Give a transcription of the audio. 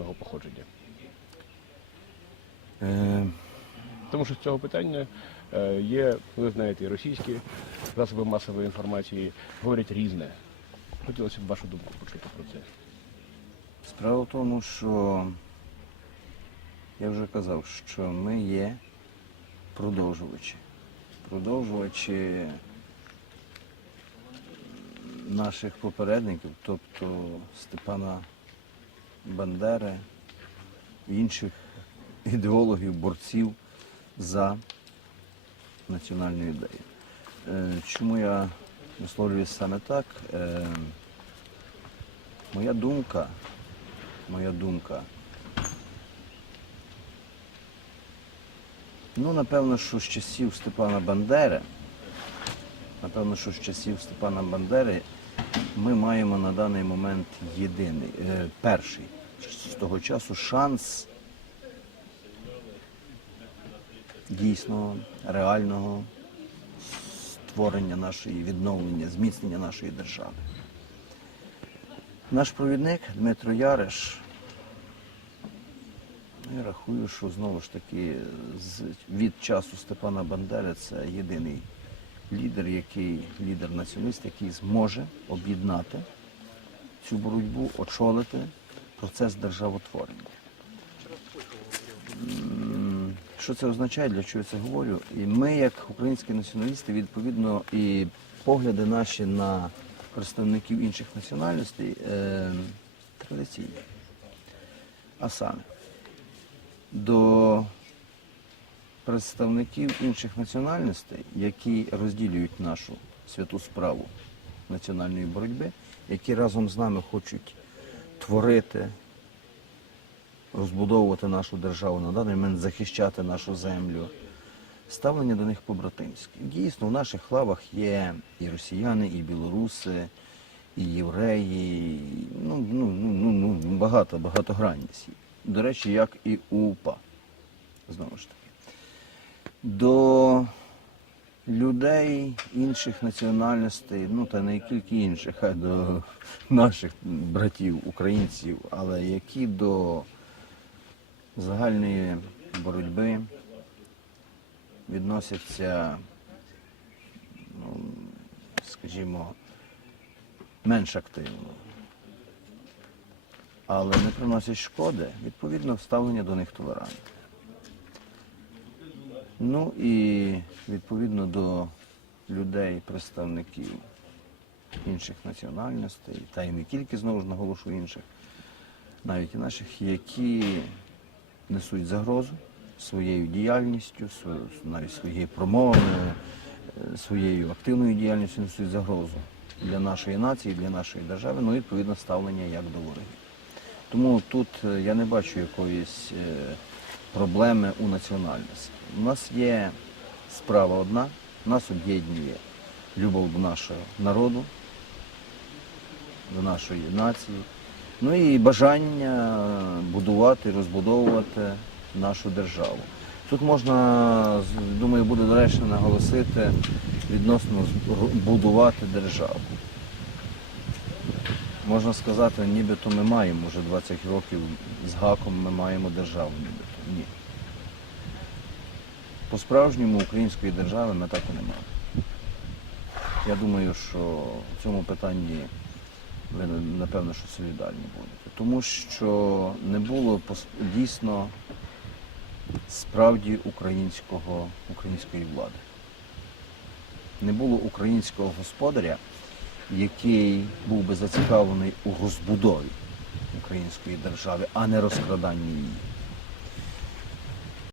походження? Е, Тому що з цього питання е, є, ви знаєте, російські засоби масової інформації говорять різне. Хотілося б вашу думку почути про це. Справа в тому, що я вже казав, що ми є продовжувачі. Продовжувачі наших попередників, тобто Степана Бандери інших ідеологів, борців за національну ідею. Е, Чому я висловлююсь саме так? Е, Моя думка, моя думка. Ну, напевно, що з часів Степана Бандери, напевно, що з часів Степана Бандери ми маємо на даний момент єдиний, е, перший з того часу шанс дійсного, реального створення нашої, відновлення, зміцнення нашої держави. Наш провідник Дмитро Яриш, я рахую, що знову ж таки від часу Степана Бандери це єдиний лідер, який, лідер націоналіст, який зможе об'єднати цю боротьбу, очолити процес державотворення. Що це означає, для чого я це говорю? І ми, як українські націоналісти, відповідно, і погляди наші на представників інших національностей е, традиційні. А саме до представників інших національностей, які розділюють нашу святу справу національної боротьби, які разом з нами хочуть творити, розбудовувати нашу державу на даний момент, захищати нашу землю. Ставлення до них побратимське. Дійсно, в наших лавах є і росіяни, і білоруси, і євреї, ну, ну, ну, ну, ну, багато, багатогранність. До речі, як і УПА. Знову ж таки. До людей інших національностей, ну та не тільки інших, а до наших братів, українців, але які до загальної боротьби відносяться, ну, скажімо, менш активно, але не приносять шкоди, відповідно, ставлення до них толерантне. Ну і відповідно до людей, представників інших національностей, та й не тільки знову ж наголошую інших, навіть і наших, які несуть загрозу своєю діяльністю, навіть своєю промовами, е, своєю активною діяльністю несуть загрозу для нашої нації, для нашої держави, ну і відповідно ставлення як до ворогів. Тому тут е, я не бачу якоїсь е, проблеми у національності. У нас є справа одна, нас об'єднує любов до нашого народу, до нашої нації, ну і бажання будувати, розбудовувати нашу державу. Тут можна, думаю, буде доречно наголосити відносно будувати державу. Можна сказати, нібито ми маємо вже 20 років з гаком ми маємо державу нібито. Ні. По-справжньому української держави ми так і не маємо. Я думаю, що в цьому питанні ви напевно, що солідарні будете. Тому що не було дійсно справді українського, української влади. Не було українського господаря, який був би зацікавлений у розбудові української держави, а не розкраданні її.